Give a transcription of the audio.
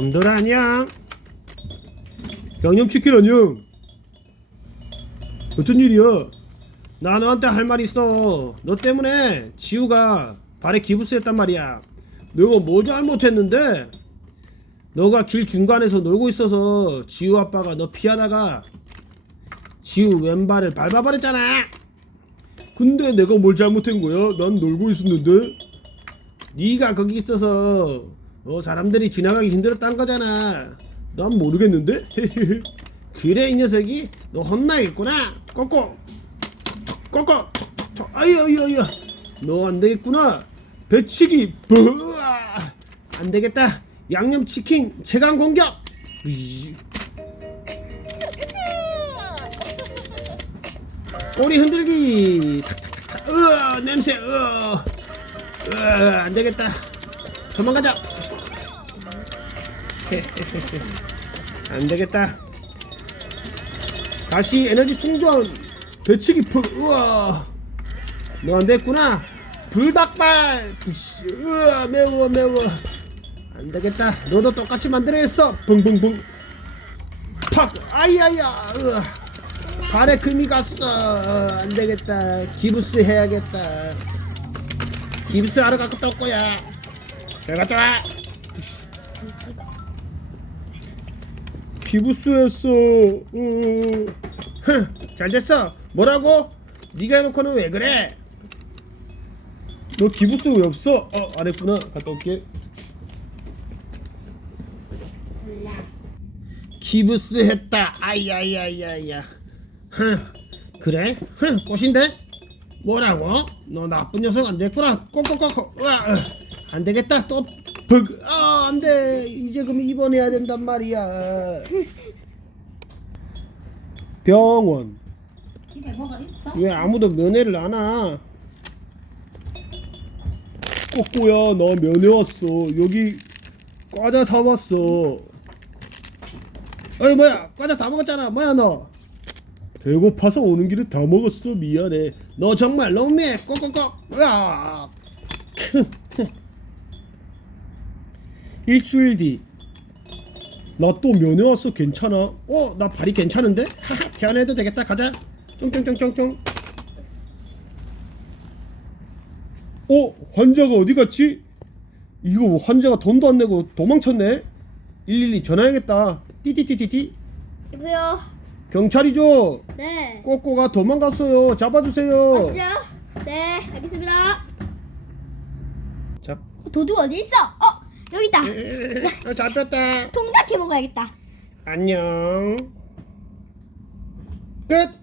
곰돌아 안녕. 양념치킨 안녕. 어쩐 일이야? 나 너한테 할 말 있어. 너 때문에 지우가 발에 기부스했단 말이야. 내가 뭐 잘못했는데? 너가 길 중간에서 놀고 있어서 지우 아빠가 너 피하다가 지우 왼발을 밟아버렸잖아. 근데 내가 뭘 잘못한 거야? 난 놀고 있었는데. 네가 거기 있어서 사람들이 지나가기 힘들었단 거잖아. 난 모르겠는데? 그래 이 녀석이? 너 혼나겠구나. 꼬꼬 꼬꼬. 아유 너 안되겠구나. 배치기 부아. 안되겠다. 양념치킨 최강 공격. 꼬리 흔들기. 냄새. 안되겠다. 도망가자. 안되겠다. 다시 에너지 충전. 배치기 풀. 우와 너 안됐구나. 불닭발. 매워. 안되겠다. 너도 똑같이 만들어야겠어. 붕붕붕 팍. 아이야야. 발에 금이 갔어. 안되겠다. 기부스 해야겠다. 기부스 하러 갖고 올 거야. 잘 갔다 와. 기부스 했어. 잘됐어. 뭐라고? 네가 해놓고는 왜 그래? 너 기부스 왜 없어? 안 했구나. 갔다 올게. 기부스 했다. 아야야야야. 그래? 꽃인데? 뭐라고? 너 나쁜 녀석 안됐구나. 꼭꼭꼭. 안되겠다. 또 벅. 안돼. 이제 그럼 입원해야 된단 말이야. 병원. 집에 뭐가 있어? 왜 아무도 면회를 안 와? 꼬꼬야 나 면회 왔어. 여기 과자 사왔어. 어이 뭐야, 과자 다 먹었잖아. 뭐야 너? 배고파서 오는 길에 다 먹었어. 미안해. 너 정말 너무해. 꼭꼭꼭. 으악. 일주일 뒤. 나 또 면회 왔어. 괜찮아? 나 발이 괜찮은데? 하하, 퇴원해도 되겠다. 가자. 쫑쫑쫑쫑쫑. 환자가 어디 갔지? 이거 환자가 돈도 안 내고 도망쳤네. 112 전화해야겠다. 띠띠띠띠띠. 여보세요. 경찰이죠? 네. 꼬꼬가 도망갔어요. 잡아주세요. 아시죠? 네, 알겠습니다. 자, 도둑 어디 있어? 여기 있다. 잡혔다. 통닭해 먹어야겠다. 안녕. 끝.